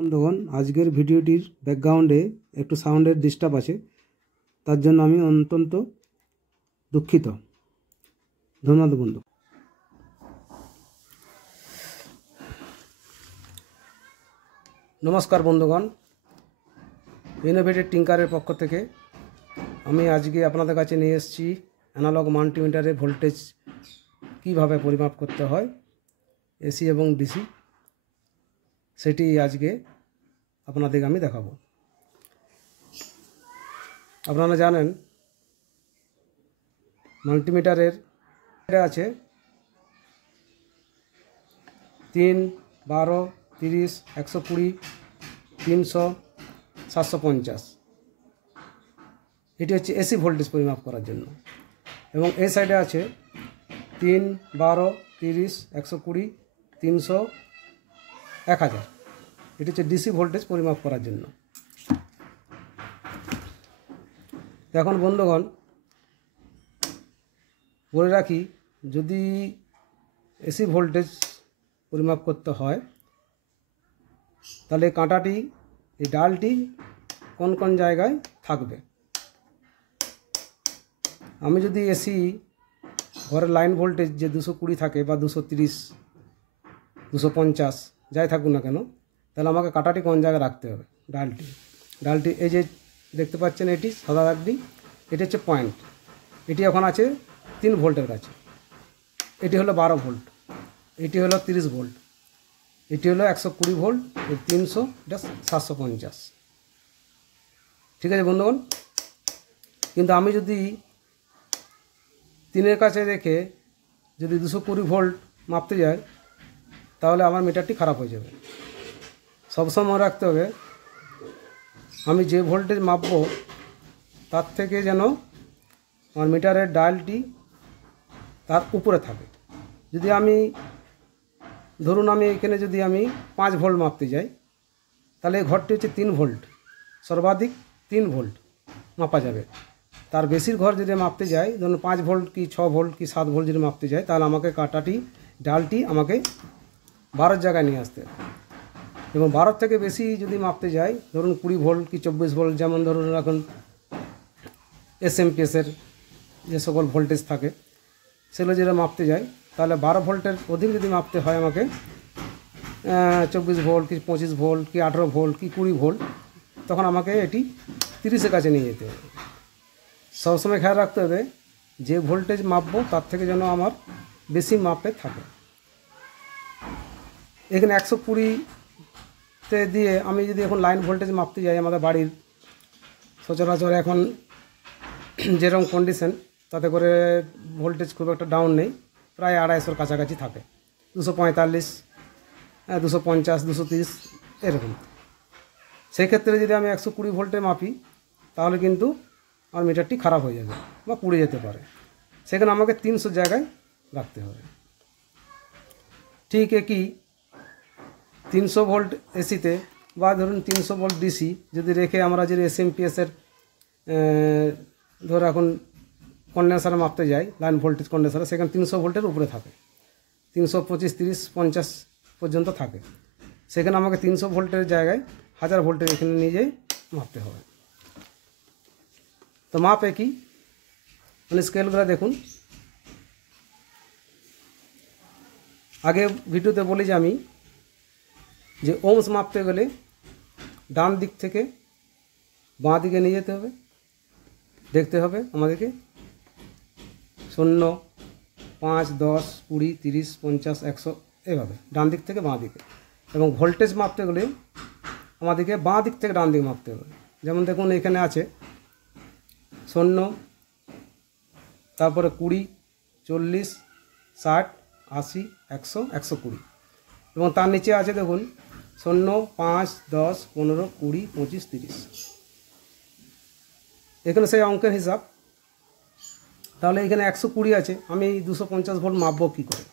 বন্ধুগণ, আজকের ভিডিওটির ব্যাকগ্রাউন্ডে একটু সাউন্ডের ডিস্টার্ব আছে, তার জন্য আমি অত্যন্ত দুঃখিত। ধন্যবাদ বন্ধু। নমস্কার বন্ধুগণ, ইনোভেটেড টিঙ্কারের পক্ষ থেকে আমি আজকে আপনাদের কাছে নিয়ে এসেছি অ্যানালগ মাল্টিমিটারে ভোল্টেজ কিভাবে পরিমাপ করতে হয় এসি এবং ডিসি, সেটি আজকে আপনাদেরকে আমি দেখাবো। আপনারা জানেন মাল্টিমিটারের আছে 3, 12, 30, 120, 300, 750। এটি হচ্ছে এসি ভোল্টেজ পরিমাপ করার জন্য। এবং এই সাইডে আছে 3, 12, 30, 120, 300, 1000। এটি হচ্ছে ডিসি ভোল্টেজ পরিমাপ করার জন্য। এখন বন্ধুগণ বলে রাখি, যদি এসি ভোল্টেজ পরিমাপ করতে হয় তাহলে কাঁটাটি, এই ডালটি কোন কোন জায়গায় থাকবে। আমি যদি এসি ঘরের লাইন ভোল্টেজ যে 220 থাকে বা 230, 250 যাই থাকুক না কেন, তাহলে আমাকে কাঁটাটি কোন জায়গায় রাখতে হবে। ডালটি এই যে দেখতে পাচ্ছেন, এটি সাদা দাগটি, এটি হচ্ছে পয়েন্ট। এটি এখন আছে 3 ভোল্টের কাছে। এটি হলো 12 ভোল্ট, এটি হলো 30 ভোল্ট, এটি হলো 120 ভোল্ট, 300, এটা 750। ঠিক আছে বন্ধুগণ। কিন্তু আমি যদি 3-এর কাছে রেখে যদি 220 ভোল্ট মাপতে যাই, তাহলে আমার মিটারটি খারাপ হয়ে যাবে। সবসময় মনে রাখতে হবে, আমি যে ভোল্টেজ মাপবো তার থেকে যেন আমার মিটারের ডায়ালটি তার উপরে থাকে। যদি আমি ধরুন আমি এখানে যদি আমি 5 ভোল্ট মাপতে যাই, তাহলে এই ঘরটি হচ্ছে 3 ভোল্ট, সর্বাধিক 3 ভোল্ট মাপা যাবে। তার বেশির ঘর যদি মাপতে যাই, ধরুন 5 ভোল্ট কি 6 ভোল্ট কি 7 ভোল্ট যদি মাপতে যাই, তাহলে আমাকে কাঁটাটি, ডালটি আমাকে 12 জায়গায় নিয়ে আসতে হবে। এবং 12 থেকে বেশি যদি মাপতে যাই, ধরুন 20 ভোল্ট কি 24 ভোল্ট, যেমন ধরুন এখন এসএমপিএসের যে সকল ভোল্টেজ থাকে সেগুলো যদি মাপতে যাই, তাহলে 12 ভোল্টের অধিক যদি মাপতে হয় আমাকে 24 ভোল্ট কি 25 ভোল্ট কি 18 ভোল্ট কি 20 ভোল্ট, তখন আমাকে এটি 30-এর কাছে নিয়ে যেতে হবে। সবসময় খেয়াল রাখতে হবে, যে ভোল্টেজ মাপবো তার থেকে যেন আমার বেশি মাপে থাকে। এখানে 120-তে দিয়ে আমি যদি এখন লাইন ভোল্টেজ মাপতে যাই, আমাদের বাড়ির সচরাচর এখন যেরকম কন্ডিশন, তাতে করে ভোল্টেজ খুব একটা ডাউন নেই, প্রায় 250-এর কাছাকাছি থাকে, 245, 250, 230 এরকম। সেই ক্ষেত্রে যদি আমি 120 ভোল্টে মাপি, তাহলে কিন্তু আমার মিটারটি খারাপ হয়ে যাবে বা পুড়ে যেতে পারে। সেখানে আমাকে 300 জায়গায় রাখতে হবে। ঠিক একই 300 ভোল্ট এসিতে বা ধরুন 300 ভোল্ট ডিসি যদি রেখে আমরা যদি এসএমপিএসের ধরো এখন কন্ডেন্সারে মাপতে যাই, লাইন ভোল্টেজ কন্ডেন্সারে, সেখানে 300 ভোল্টের উপরে থাকে, 325, 30, 50 পর্যন্ত থাকে। সেখানে আমাকে 300 ভোল্টের জায়গায় 1000 ভোল্টের এখানে নিয়ে যেয়ে মাপতে হবে। তো মাপ একই, মানে স্কেলগুলো দেখুন। আগে ভিডিওতে বলি যে আমি যে ওমস মাপতে গেলে ডান দিক থেকে বাঁ দিকে নিয়ে যেতে হবে, দেখতে হবে আমাদেরকে 0, 5, 10, 20, 30, 50, 100 এভাবে ডান দিক থেকে বাঁ দিকে। এবং ভোল্টেজ মাপতে গেলে আমাদেরকে বাঁ দিক থেকে ডান দিকে মাপতে হবে। যেমন দেখুন এখানে আছে 0, তারপরে 20, 40, 60, 80, 100, 120। এবং তার নিচে আছে দেখুন 0, 5, 10, 15, 20, 25, 30। এখানে সেই অঙ্কের হিসাব। তাহলে এখানে 120 আছে, আমি 250 ভোল্ট মাপবো কী করে,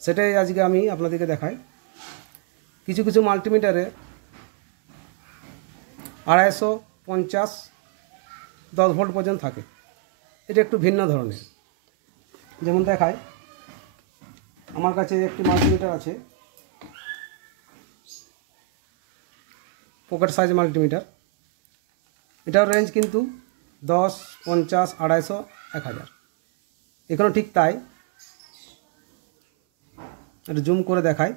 সেটাই আজকে আমি আপনাদেরকে দেখাই। কিছু কিছু মাল্টিমিটারে 250, 10 ভোল্ট পর্যন্ত থাকে। এটা একটু ভিন্ন ধরনের। যেমন দেখায়, আমার কাছে একটি মাল্টিমিটার আছে, পকেট সাইজ মাল্টিমিটার। এটার রেঞ্জ কিন্তু 10, 50, 250, 1000। এখানেও ঠিক তাই। একটু জুম করে দেখাই।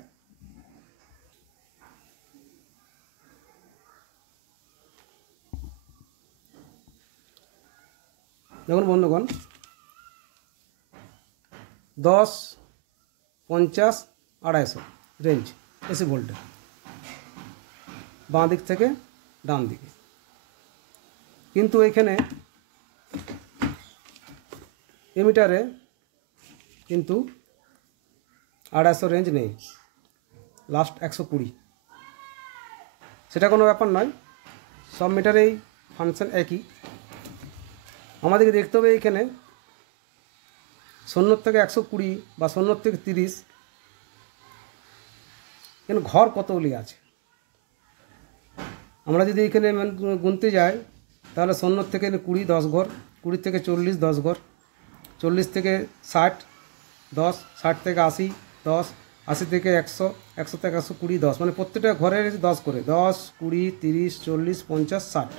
দেখুন বন্ধুগণ, 10, 50, 250 রেঞ্জ এসি ভোল্টেজ, বাঁ দিক থেকে ডান দিকে। কিন্তু এখানে এমিটারে কিন্তু 250 রেঞ্জ নেই, লাস্ট 120। সেটা কোনো ব্যাপার নয়, সব মিটারেই ফাংশন একই। আমাদেরকে দেখতে হবে এখানে 0 থেকে 120 বা 0 থেকে 30 এখানে ঘর কতগুলি আছে। আমরা যদি এখানে গুনতে যাই তাহলে 0 থেকে 20, 10 ঘর, 20 থেকে 40, 10 ঘর, 40 থেকে 60, 10, 60 থেকে 80, 10, 80 থেকে 100, 100 থেকে 120, 10, মানে প্রত্যেকটা ঘরের 10 করে, 10, 20, 30, 40, 50, 60,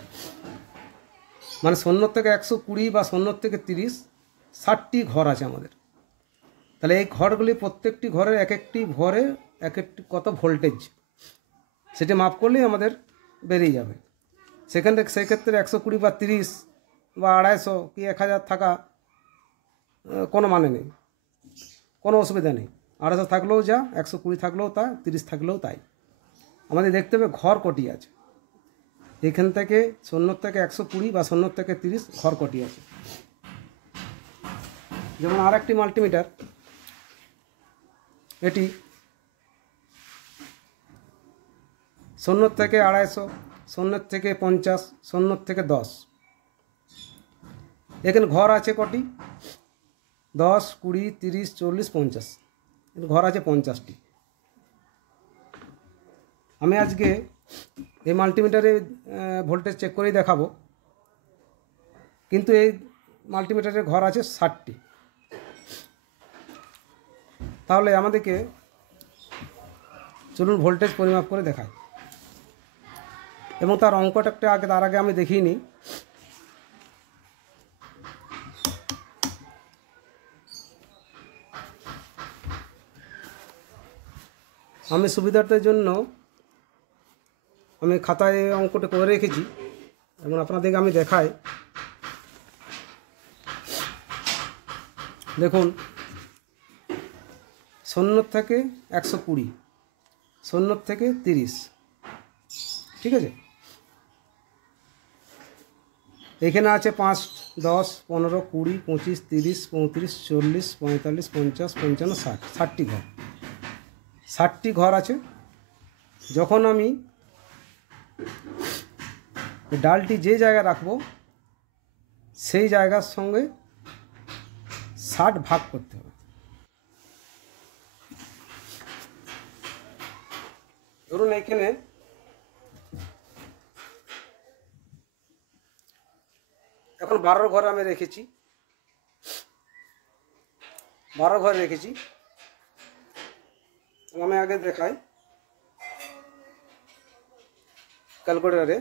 মানে 0 থেকে 120 বা 0 থেকে 30, 60টি ঘর আছে আমাদের। তাহলে এই ঘরগুলি প্রত্যেকটি ঘরের এক একটি ঘরে এক একটি কত ভোল্টেজ সেটা মাপ করলেই আমাদের বেরিয়ে যাবে। সেক্ষেত্রে 120 বা 30 বা 250 কি 1000 থাকা কোনো মানে নেই, কোনো অসুবিধা নেই। 250 থাকলেও যা, 120 থাকলেও তা, 30 থাকলেও তাই। আমাদের দেখতে হবে ঘর কটি আছে। এখান থেকে 0 থেকে 120 বা 0 থেকে 30 ঘর কটি আছে। যেমন আর একটি মাল্টিমিটার, এটি 0 থেকে 250, 0 থেকে 50, 0 থেকে 10। এখানে ঘর আছে কটি? 10, 20, 30, 40, 50, ঘর আছে 50টি। আমি আজকে এই মাল্টিমিটারে ভোল্টেজ চেক করেই দেখাবো, কিন্তু এই মাল্টিমিটারের ঘর আছে 60টি। তাহলে আমাদেরকে চলুন ভোল্টেজ পরিমাপ করে দেখাই, এবং তার অঙ্কটা তার আগে আমি দেখিয়ে নিই। আমি সুবিধার্থের জন্য আমি খাতায় অঙ্কটা করে রেখেছি এবং আপনাদেরকে আমি দেখাই। দেখুন, 0 থেকে 120, 0 থেকে 30, ঠিক আছে। এখানে আছে 5, 10, 15, 20, 25, 30, 35, 40, 45, 50, 55, 60, 60টি ঘর। 60টি ঘর আছে। যখন আমি ডালটি যে জায়গায় রাখবো সেই জায়গার সঙ্গে 60 ভাগ করতে হবে। ধরুন এখানে এখন 12 ঘর আমি রেখেছি, 12 ঘর রেখেছি। আমি আগে দেখাই ক্যালকুলেটরে।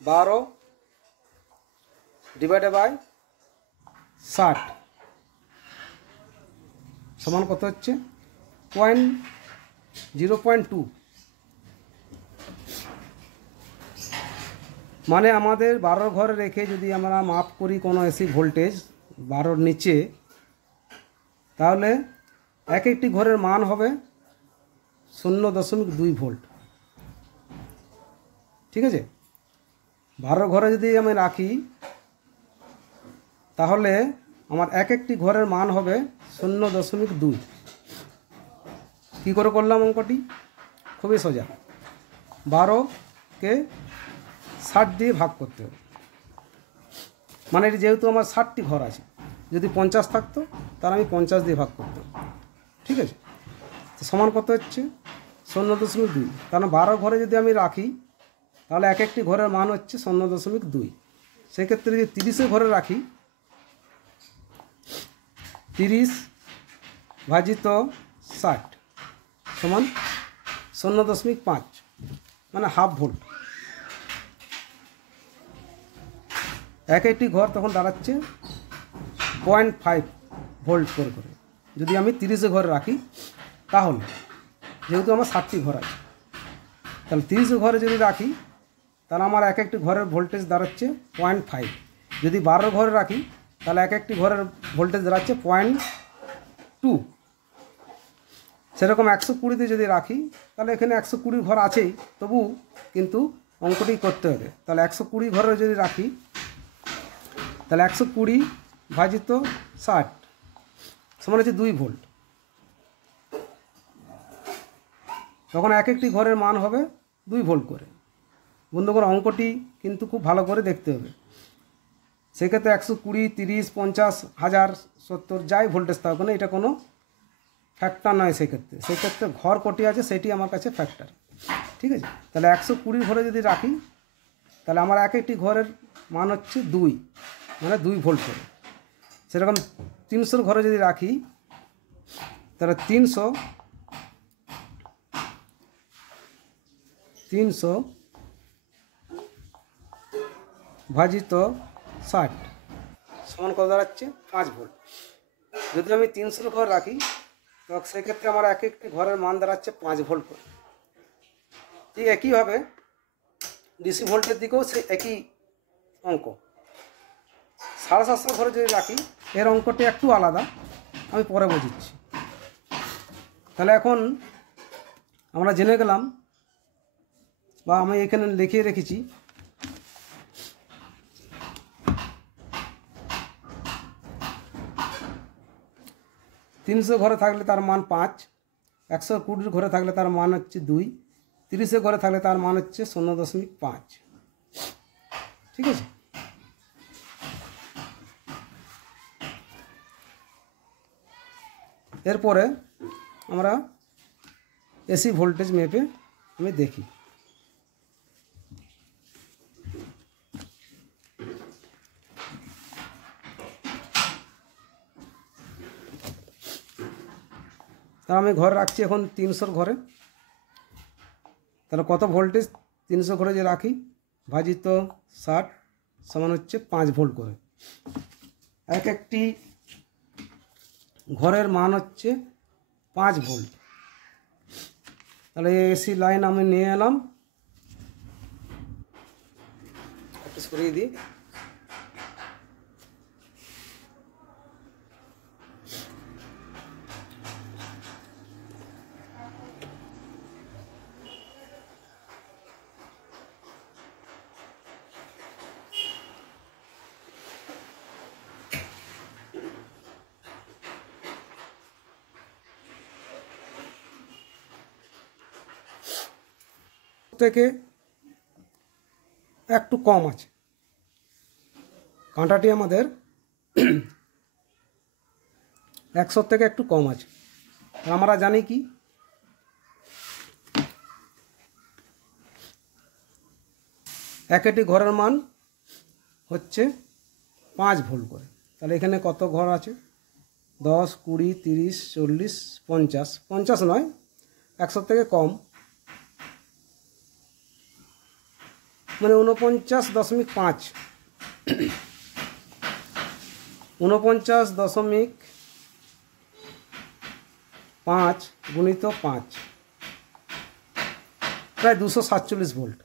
12 ডিভাইডেড বাই 60 সমান কত হচ্ছে? 0.2। মানে আমাদের 12 ঘর রেখে যদি আমরা মাপ করি কোনো এসি ভোল্টেজ 12-র নিচে, তাহলে এক একটি ঘরের মান হবে 0.2 ভোল্ট, ঠিক আছে। 12 ঘরে যদি আমি রাখি তাহলে আমার এক একটি ঘরের মান হবে 0.2। কী করে করলাম অঙ্কটি? খুবই সোজা। 12কে 60 দিয়ে ভাগ করতে হবে। মানে যেহেতু আমার 60টি ঘর আছে, যদি 50 থাকতো তাহলে আমি 50 দিয়ে ভাগ করতাম, ঠিক আছে। তো সমান কত হচ্ছে? 0.2। কারণ 12 ঘরে যদি আমি রাখি তাহলে এক একটি ঘরের মান হচ্ছে 0.2। সেক্ষেত্রে যদি 30 ঘরে রাখি, 30 ভাজিত 60 সমান 0.5 মানে হাফ ভোল্ট। এক একটি ঘর তখন দাঁড়াচ্ছে 0.5 ভোল্ট করে করে। যদি আমি 30 ঘরে রাখি তাহলে, যেহেতু আমার 60টি ঘর আছে, তাহলে 30 ঘরে যদি রাখি তাহলে আমার এক একটি ঘরের ভোল্টেজ দাঁড়াচ্ছে 0.5। যদি 12 ঘরে রাখি তাহলে এক একটি ঘরের ভোল্টেজ দাঁড়াচ্ছে 0.2। সেরকম 120তে যদি রাখি তাহলে এখানে 120 ঘর আছেই, তবু কিন্তু অঙ্কটি করতে হবে। তাহলে 120 ঘরে যদি রাখি তাহলে 120 ভাজিত 60 সমান হচ্ছে 2 ভোল্ট। তখন এক একটি ঘরের মান হবে 2 ভোল্ট করে। বন্ধুগণ, অঙ্কটি কিন্তু খুব ভালো করে দেখতে হবে। সেক্ষেত্রে 120, 30, 50, 1000, 70 যাই ভোল্টেজ থাকুক না, এটা কোনো ফ্যাক্টর নয়। সেক্ষেত্রে ঘর কটি আছে সেটি আমার কাছে ফ্যাক্টর। ঠিক আছে, তাহলে 120 ঘরে যদি রাখি তাহলে আমার এক একটি ঘরের মান হচ্ছে 2, মানে 2 ভোল্ট করে। সেরকম 300 ঘরে যদি রাখি তাহলে 300 ভাজিত 60 সমান কত দাঁড়াচ্ছে 5 ভোল্ট। যদি আমি 300 ঘর রাখি তো সেক্ষেত্রে আমার এক একটি ঘরের মান দাঁড়াচ্ছে 5 ভোল্ট করে। ঠিক একইভাবে ডিসি ভোল্টের দিকেও সে একই অঙ্ক। 750 ঘরে যদি রাখি এর অঙ্কটি একটু আলাদা, আমি পরে বুঝিচ্ছি। তাহলে এখন আমরা জেনে গেলাম, বা আমি এখানে লিখিয়ে রেখেছি, তিনশো ঘরে থাকলে তার মান 5, 120 ঘরে থাকলে তার মান হচ্ছে 2, 30 ঘরে থাকলে তার মান হচ্ছে 0.5। ঠিক আছে, এরপরে আমরা এসি ভোল্টেজ মেপে আমি দেখি। তাহলে আমি ঘর রাখছি এখন 300 ঘরে। তাহলে কত ভোল্টেজ 300 ঘরে যে রাখি ভাজিত 60 সমান হচ্ছে 5 ভোল্ট করে। এক একটি ঘরের মান হচ্ছে 5 ভোল্ট। তাহলে এসি লাইন আমি নিয়ে এলাম, একটু সরিয়ে দিই। থেকে একটু কম আছে, কাঁটাটি আমাদের 100 থেকে একটু কম আছে। আমরা জানি কি এক একটি ঘরের মান হচ্ছে 5 ভোল্ট করে। তাহলে এখানে কত ঘর আছে 10, 20, 30, 40, 50, 50 নয় 100 থেকে কম, মানে 49.5, 49.5 গুণিত 5 প্রায় 247 ভোল্ট।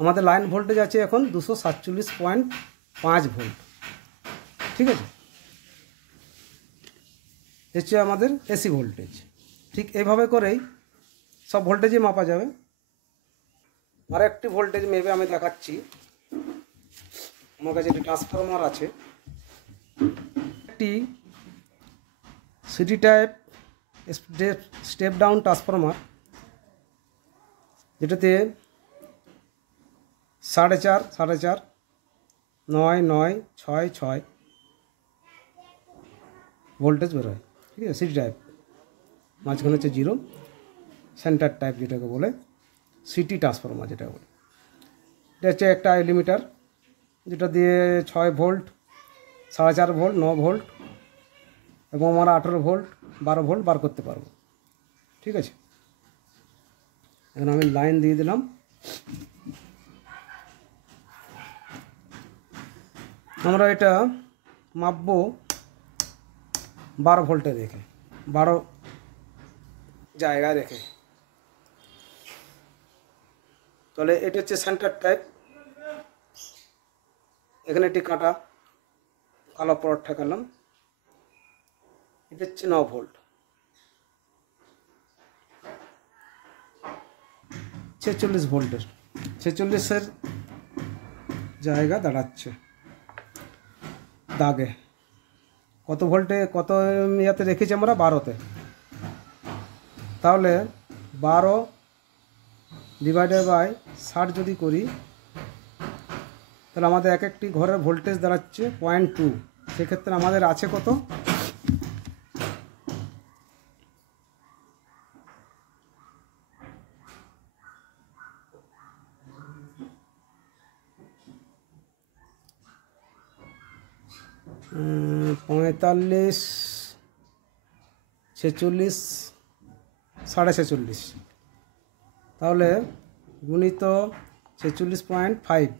আমাদের লাইন ভোল্টেজ আছে এখন 247.5 ভোল্ট। ঠিক আছে, হচ্ছে আমাদের এসি ভোল্টেজ। ঠিক এইভাবে করেই সব ভোল্টেজই মাপা যাবে। আর একটি ভোল্টেজ মেপে আমি দেখাচ্ছি। আমার কাছে একটি ট্রান্সফরমার আছে, একটি city type step down transformer, যেটাতে 4.5, 4.5, 9, 9, 6, 6 ভোল্টেজ বেরোয়। ঠিক আছে, সিটি টাইপ, মাঝখানে হচ্ছে 0, সেন্টার টাইপ যেটাকে বলে সিটি ট্রান্সফরমার যেটা বলে। এটা হচ্ছে একটা লিমিটার, যেটা দিয়ে 6 ভোল্ট, 4.5 ভোল্ট, 9 ভোল্ট এবং আমার 18 ভোল্ট 12 ভোল্ট বার করতে পারবো। ঠিক আছে, এখন আমি লাইন দিয়ে দিলাম। আমরা এটা মাপবো 12 ভোল্টে রেখে, 12 জায়গায় রেখে। তাহলে এটা হচ্ছে সেন্টার টাইপ। এখানে একটি কাঁটা কালো পরট ঠেকালাম। এটা হচ্ছে 9 ভোল্ট, 46 ভোল্টের, 46-এর জায়গা দাঁড়াচ্ছে দাগে। কত ভোল্টে কত ইয়াতে রেখেছি আমরা? 12-তে। তাহলে 12 ডিভাইডেড বাই 60 যদি করি, তাহলে আমাদের এক একটি ঘরের ভোল্টেজ দাঁড়াচ্ছে 0.2। সেক্ষেত্রে আমাদের আছে কত? পঁয়তাল্লিশ, 46, 46.5। তাহলে গুণিত 46.5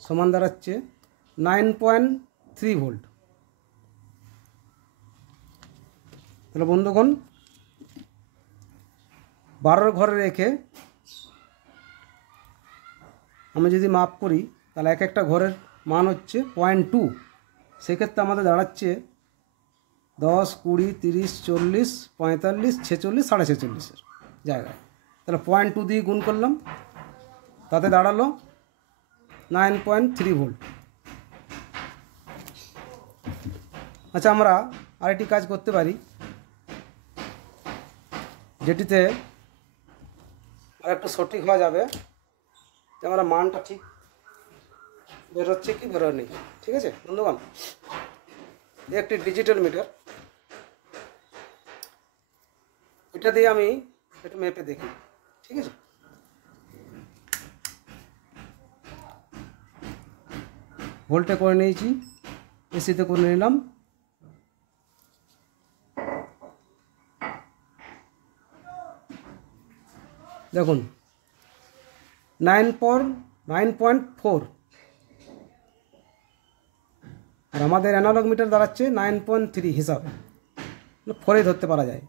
সমান দাঁড়াচ্ছে 9.3 ভোল্ট। তাহলে বন্ধুগণ, 12 ঘরে রেখে আমি যদি মাপ করি, তাহলে এক একটা ঘরের মান হচ্ছে 0.2। সেক্ষেত্রে আমাদের দাঁড়াচ্ছে 10, 20, 30, 40, 45, 46, 46.5-এর জায়গায়। তাহলে 0.2 দিয়ে গুণ করলাম, তাতে দাঁড়ালো 9.3 ভোল্ট। আচ্ছা, আমরা আরেকটি কাজ করতে পারি, যেটিতে আর একটু সঠিক হওয়া যাবে, যে আমরা মানটা ঠিক বেরোচ্ছে কি বেরোয়নি। ঠিক আছে বন্ধুগণ, একটি ডিজিটাল মিটার, এটা দিয়ে আমি একটু মেপে দেখি। ঠিক আছে, ভোল্টে করে নিয়েছি, এসিতে করে নিলাম। দেখুন 9.4, আর আমাদের অ্যানালগ মিটার দাঁড়াচ্ছে 9.3 হিসাবে। 4-এই ধরতে পারা যায়,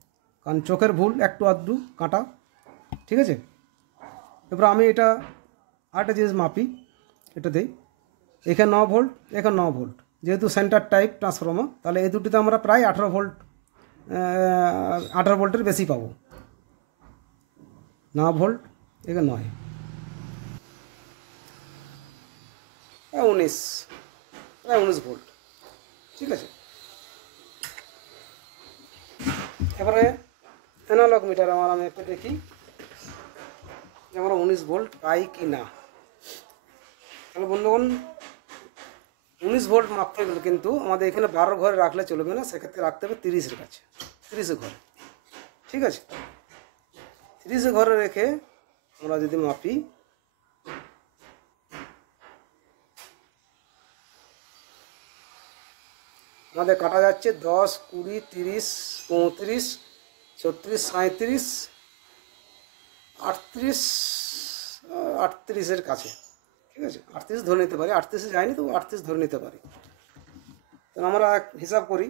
কারণ চোখের ভুল একটু আধটু কাঁটা। ঠিক আছে, এবার আমি এটা আরেকটা জিনিস মাপি, এটা দিই। এখানে 9 ভোল্ট, এখানে 9 ভোল্ট, যেহেতু সেন্টার টাইপ ট্রান্সফর্মার, তাহলে এই দুটিতে আমরা প্রায় 18 ভোল্টের বেশি পাবো। 9 ভোল্ট, এখানে 9, 19, প্রায় 19 ভোল্ট। ঠিক আছে, এবারে অ্যানালগ মিটার আমি একটু দেখি যে আমরা 19 ভোল্ট পাই কি না। তাহলে বন্ধুগণ, 19 ভোল্ট মাপতে গেলে কিন্তু আমাদের এখানে 12 ঘরে রাখলে চলবে না, সেক্ষেত্রে রাখতে হবে 30-এর কাছে, 30 ঘরে। ঠিক আছে, 30 ঘরে রেখে আমরা যদি মাপি, আমাদের কাটা যাচ্ছে 10, 20, 30, 35, 36, 37, 38, 38-এর কাছে। ঠিক আছে, 38 ধরে নিতে পারি, 38-এ যায়নি, তবু 38 ধরে নিতে পারি। তাহলে আমরা হিসাব করি,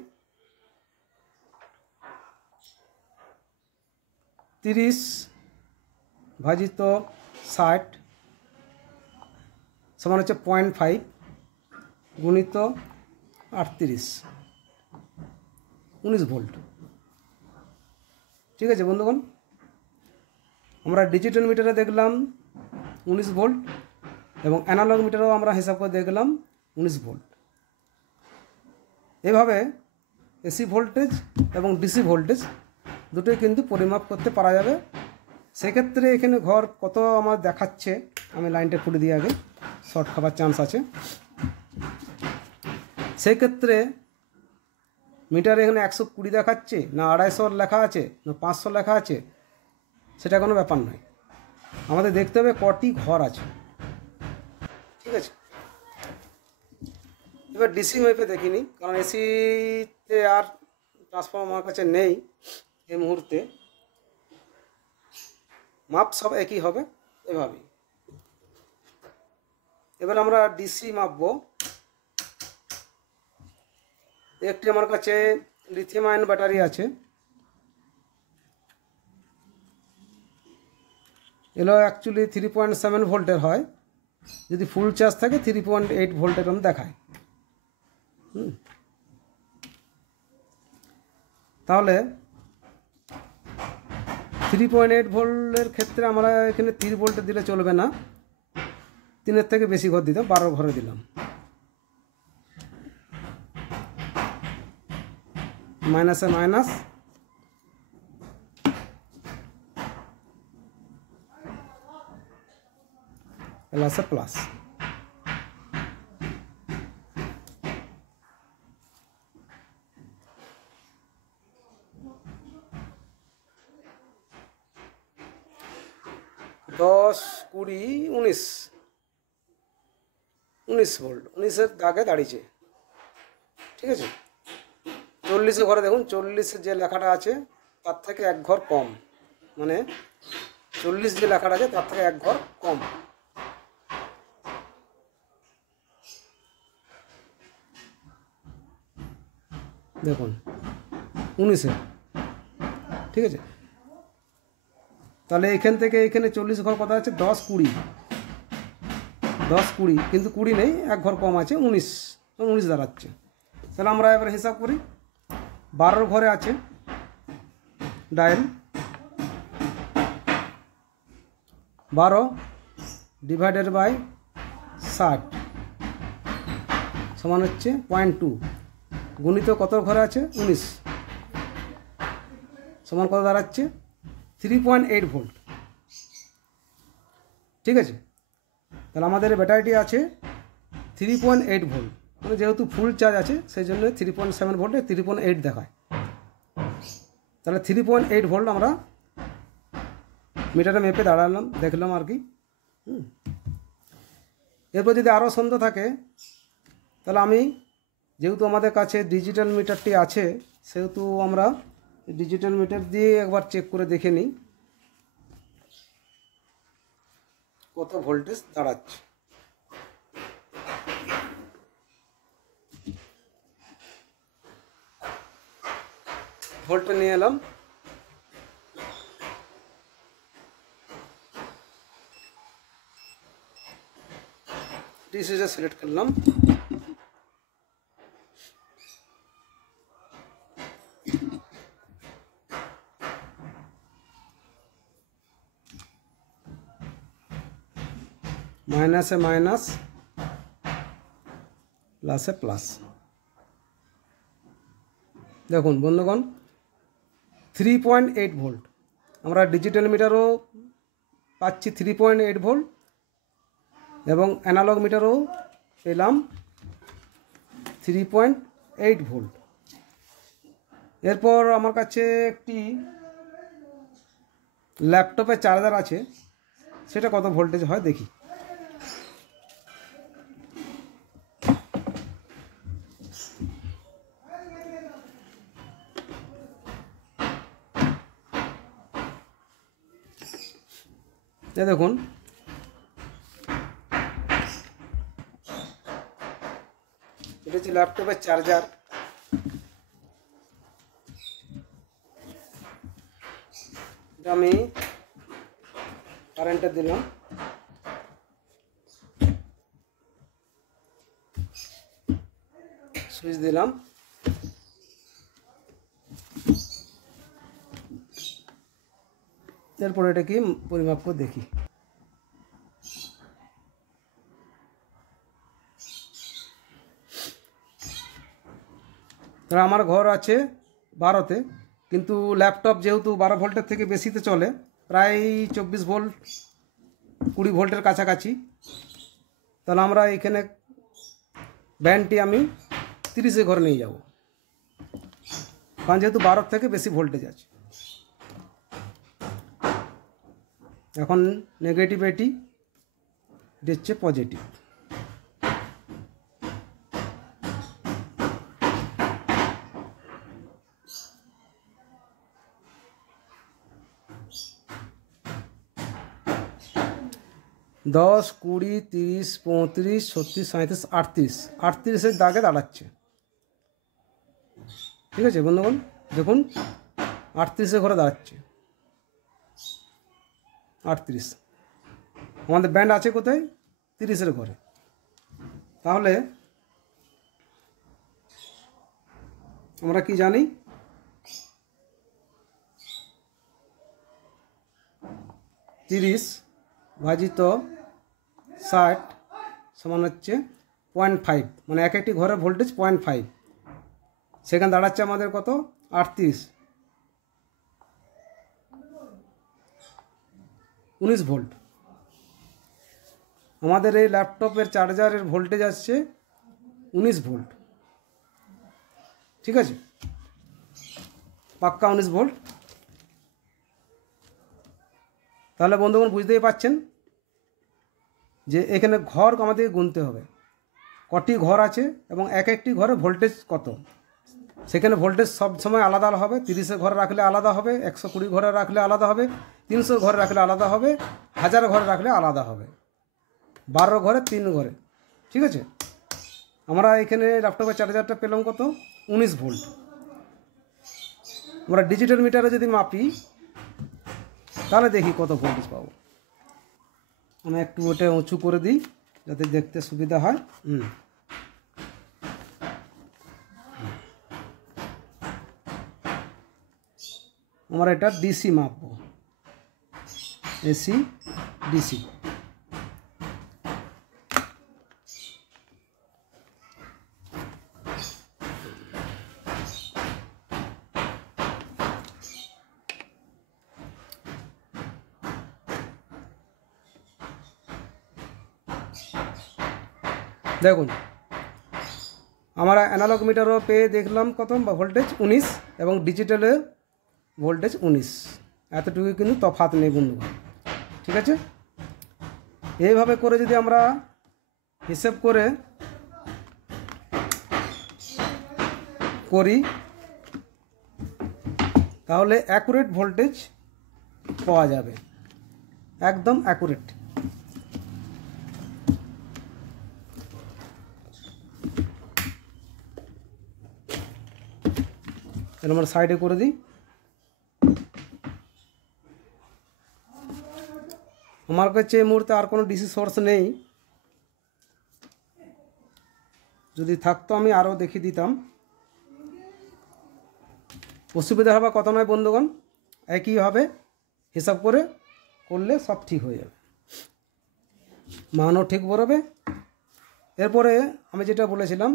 30 ভাজিত 60 সমান হচ্ছে 0.5 গুণিত 38, 19 ভোল্ট। ঠিক আছে বন্ধুগণ, আমরা ডিজিটাল মিটারে দেখলাম 19 ভোল্ট, এবং অ্যানালগ মিটারেও আমরা হিসাব করে দেখলাম 19 ভোল্ট। এভাবে এসি ভোল্টেজ এবং ডিসি ভোল্টেজ দুটোই কিন্তু পরিমাপ করতে পারা যাবে। সেক্ষেত্রে এখানে ঘর কত আমার দেখাচ্ছে, আমি লাইনটা খুলে দিয়ে আগে, শর্ট খাবার চান্স আছে। সেক্ষেত্রে মিটারে এখানে 120 দেখাচ্ছে না 250 লেখা আছে না 500 লেখা আছে, সেটা কোনো ব্যাপার নয়। আমাদের দেখতে হবে কটি ঘর আছে। ঠিক আছে, এবার ডিসি মেপে দেখিনি, কারণ এসিতে আর ট্রান্সফর্মার আমার কাছে নেই এই মুহূর্তে, মাপ সব একই হবে এভাবেই। এবার আমরা ডিসি মাপবো। একটি আমার কাছে লিথিয়াম আয়ন ব্যাটারি আছে, এগুলো অ্যাকচুয়ালি 3.7 ভোল্টের হয়, যদি ফুল চার্জ থাকে 3.8 ভোল্টের আমি দেখায়। তাহলে 3.8 ভোল্টের ক্ষেত্রে আমরা এখানে 3 ভোল্টে দিলে চলবে না, 3-এর থেকে বেশি ঘর দিতাম, 12 ঘরে দিলাম। মাইনাসে মাইনাস, প্লাসে প্লাস। দশ, 20, 19 ভোল্ট, 19-এর দাগে দাঁড়িয়েছে। ঠিক আছে, 40 ঘরে দেখুন, 40 যে লেখাটা আছে তার থেকে এক ঘর কম, মানে 40 যে লেখাটা আছে তার থেকে এক ঘর কম। দেখুন 19-এ, ঠিক আছে। তাহলে এখান থেকে এখানে 40 ঘর কথা আছে 10, 20, কিন্তু 20 নেই, এক ঘর কম আছে, 19 দাঁড়াচ্ছে। তাহলে আমরা এবার হিসাব করি। 12 ঘরে আছে ডায়াল, 12 ডিভাইডেড বাই 60 সমান হচ্ছে 0.2, গুণিত কত ঘরে আছে 19, সমান কত দাঁড়াচ্ছে 3.8 ভোল্ট। ঠিক আছে, তাহলে আমাদের ব্যাটারিটি আছে 3.8 ভোল্ট, মানে যেহেতু ফুল চার্জ আছে সেই জন্য 3.7 ভোল্টে 3.8 দেখায়। তাহলে 3.8 ভোল্ট আমরা মিটারে মেপে দাঁড়ালাম, দেখলাম আর কি। এরপর যদি আরও সন্দেহ থাকে তাহলে আমি, যেহেতু আমাদের কাছে ডিজিটাল মিটারটি আছে, সেহেতু আমরা ডিজিটাল মিটার দিয়ে একবার চেক করে দেখে নিই কত ভোল্টেজ দাঁড়াচ্ছে। ভোল্টটা নিয়ে এলাম, ডিসিটা সিলেক্ট করলাম, মাইনাসে মাইনাস, প্লাসে প্লাস। দেখুন বন্ধুগণ 3.8 ভোল্ট, আমরা ডিজিটাল মিটারও পাচ্ছি 3.8 ভোল্ট এবং অ্যানালগ মিটারও পেলাম 3.8 ভোল্ট। এরপর আমার কাছে একটি ল্যাপটপে চার্জার আছে, সেটা কত ভোল্টেজ হয় দেখি। দেখুন এটা হচ্ছে ল্যাপটপের চার্জার, এটা আমি কারেন্টে দিলাম, সুইচ দিলাম, এরপর এটা কি পরিমাপ করে দেখি। আমার ঘর আছে 12-তে, কিন্তু ল্যাপটপ যেহেতু 12 ভোল্টের থেকে বেশিতে চলে, প্রায় 24 ভোল্ট 20 ভোল্টের কাছাকাছি, তাহলে আমরা এখানে ব্যান্ডটি আমি 30 ঘরে নিয়ে যাব, কারণ যেহেতু 12 থেকে বেশি ভোল্টেজ আছে। এখন নেগেটিভ এটি হচ্ছে পজিটিভ। 10, 20, 30, 35, 36, 37, 38, 38-এর দাগে দাঁড়াচ্ছে। ঠিক আছে বন্ধুগণ, দেখুন 38-এর ঘরে দাঁড়াচ্ছে। 38 আমাদের ব্যান্ড আছে কোথায়? 30-এর ঘরে। তাহলে আমরা কি জানি? 30 ভাজিত 60 সমান হচ্ছে 0.5, মানে এক একটি ঘরের ভোল্টেজ 0.5। সেখানে দাঁড়াচ্ছে আমাদের কত? 38, 19 ভোল্ট। আমাদের এই ল্যাপটপের চার্জারের ভোল্টেজ আসছে 19 ভোল্ট। ঠিক আছে, পাক্কা 19 ভোল্ট। তাহলে বন্ধুগণ বুঝতেই পাচ্ছেন যে এখানে ঘর আমাদেরকে গুনতে হবে, কটি ঘর আছে এবং এক একটি ঘরে ভোল্টেজ কত। সেখানে ভোল্টেজ সব সময় আলাদা হবে। 30-এর ঘরে রাখলে আলাদা হবে, 120 ঘরে রাখলে আলাদা হবে, 300 ঘরে রাখলে আলাদা হবে, 1000 ঘরে রাখলে আলাদা হবে, 12 ঘরে 3 ঘরে। ঠিক আছে, আমরা এখানে ল্যাপটপের চার্জারটা পেলাম কত? 19 ভোল্ট। আমরা ডিজিটাল মিটারে যদি মাপি তাহলে দেখি কত ভোল্টেজ পাবো। আমি একটু ওটা উঁচু করে দিই যাতে দেখতে সুবিধা হয়। আমরা এটা ডিসি মাপবো, এসি ডিসি। দেখুন আমরা অ্যানালগ মিটারও পেয়ে দেখলাম কত ভোল্টেজ 19 এবং ডিজিটালে ভোল্টেজ 19। এতটুকু কিন্তু তফাৎ নেই বন্ধুগণ। ঠিক আছে, এইভাবে করে যদি আমরা হিসেব করে করি তাহলে অ্যাকুরেট ভোল্টেজ পাওয়া যাবে, একদম অ্যাকুরেট। তাহলে আমরা সাইডে করে দিই। আমার কাছে এই মুহূর্তে আর কোনো ডিসি সোর্স নেই, যদি থাকতো আমি আরও দেখিয়ে দিতাম। অসুবিধা হবে কথা নয় বন্ধুগণ, একইভাবে হিসাব করে করলে সব ঠিক হয়ে যাবে, মানও ঠিক বেরোবে। এরপরে আমি যেটা বলেছিলাম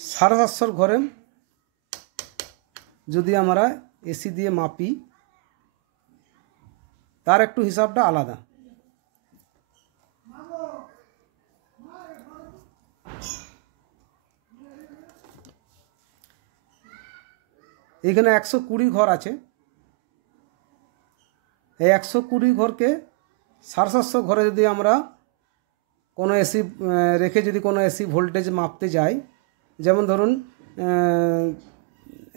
750 ঘরে যদি আমরা এসি দিয়ে মাপি তার একটু হিসাবটা আলাদা। এখানে 120 ঘর আছে। এই 120 ঘরকে 750 ঘরে যদি আমরা কোনো এসি রেখে যদি কোনো এসি ভোল্টেজ মাপতে যাই, যেমন ধরুন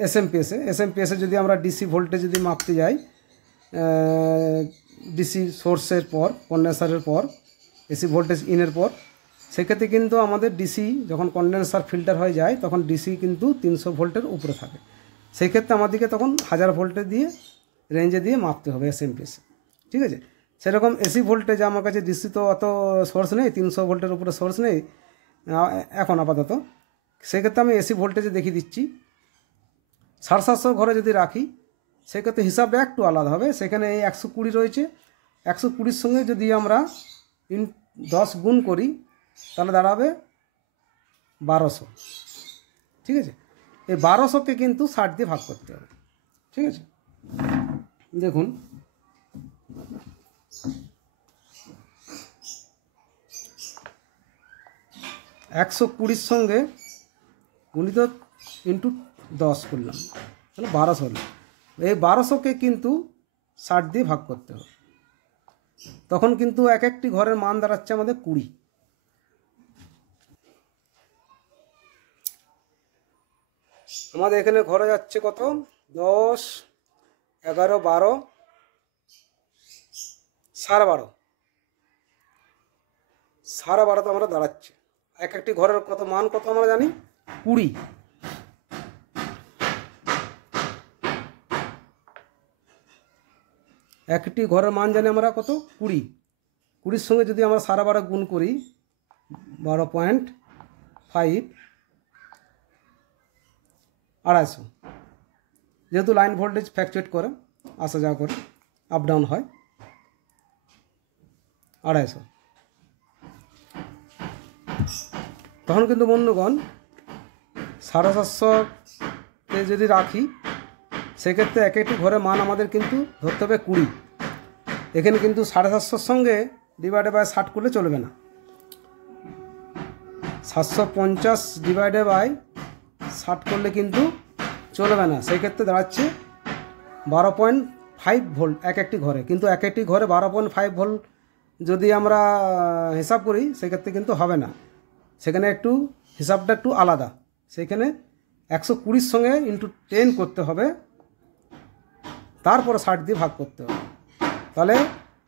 এসএমপিএসে যদি আমরা ডিসি ভোল্টেজ যদি মাপতে যাই, ডিসি সোর্সের পর কন্ডেন্সারের পর এসি ভোল্টেজ ইনের পর, সেক্ষেত্রে কিন্তু আমাদের ডিসি যখন কন্ডেন্সার ফিল্টার হয়ে যায় তখন ডিসি কিন্তু 300 ভোল্টের উপরে থাকে। সেই ক্ষেত্রে আমাদেরকে তখন 1000 ভোল্টের দিয়ে রেঞ্জে দিয়ে মাপতে হবে এসএমপিএসে। ঠিক আছে, সেরকম এসি ভোল্টেজ আমার কাছে ডিসি তো অত সোর্স নেই, 300 ভোল্টের উপরে সোর্স নেই এখন আপাতত। সেক্ষেত্রে আমি এসি ভোল্টেজে দেখিয়ে দিচ্ছি। 750 ঘরে যদি রাখি সেক্ষেত্রে হিসাবটা একটু আলাদা হবে। সেখানে এই 120 রয়েছে, 120-র সঙ্গে যদি আমরা 10 গুণ করি তাহলে দাঁড়াবে 1200। ঠিক আছে, এই 1200-কে কিন্তু 60 দিয়ে ভাগ করতে হবে। ঠিক আছে, দেখুন একশো 20-র সঙ্গে গুণিত ইন্টু 10 করলাম, তাহলে 1200 হলো। এই 1200-কে কিন্তু 60 দিয়ে ভাগ করতে হবে, তখন কিন্তু এক একটি ঘরের মান দাঁড়াচ্ছে আমাদের 20। আমাদের এখানে ঘরে যাচ্ছে কত? 10, 11, 12, 12.5, 12.5 আমরা দাঁড়াচ্ছে। এক একটি ঘরের কত মান কত আমরা জানি 20। একটি ঘরের মান জানি আমরা কত 20। 20-র সঙ্গে যদি আমরা 12.5 গুণ করি 12.5, 250। যেহেতু লাইন ভোল্টেজ ফ্ল্যাকচুয়েট করে, আসা যাওয়া করে, আপ ডাউন হয়, 250। তখন কিন্তু বন্ধুগণ 750-তে যদি রাখি সেক্ষেত্রে এক একটি ঘরের মান আমাদের কিন্তু ধরতে হবে 20। এখানে কিন্তু 750-র সঙ্গে ডিভাইডেড বাই 60 করলে চলবে না। 750 ডিভাইডেড বাই 60 করলে কিন্তু চলবে না। সেই ক্ষেত্রে দাঁড়াচ্ছে 12.5 ভোল্ট এক একটি ঘরে। কিন্তু এক একটি ঘরে 12.5 ভোল্ট যদি আমরা হিসাব করি সেক্ষেত্রে কিন্তু হবে না। সেখানে একটু হিসাবটা একটু আলাদা। সেখানে 120-র সঙ্গে ইন্টু 10 করতে হবে, তারপর 60 দিয়ে ভাগ করতে হবে। তাহলে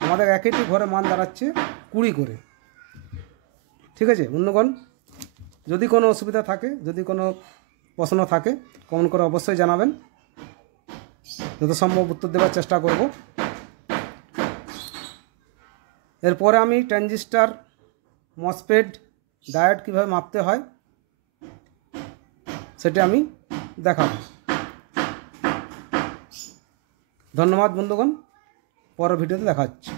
আমাদের এক একটি ঘরে মান দাঁড়াচ্ছে 20 করে। ঠিক আছে বন্ধুগণ, যদি কোনো অসুবিধা থাকে, যদি কোনো প্রশ্ন থাকে কমেন্ট করে অবশ্যই জানাবেন, যথাসম্ভব উত্তর দেওয়ার চেষ্টা করব। এরপরে আমি ট্রানজিস্টার, মসফেট, ডায়োড কীভাবে মাপতে হয় সেটা আমি দেখাবো। ধন্যবাদ বন্ধুগণ, পরের ভিডিওতে দেখা হচ্ছে।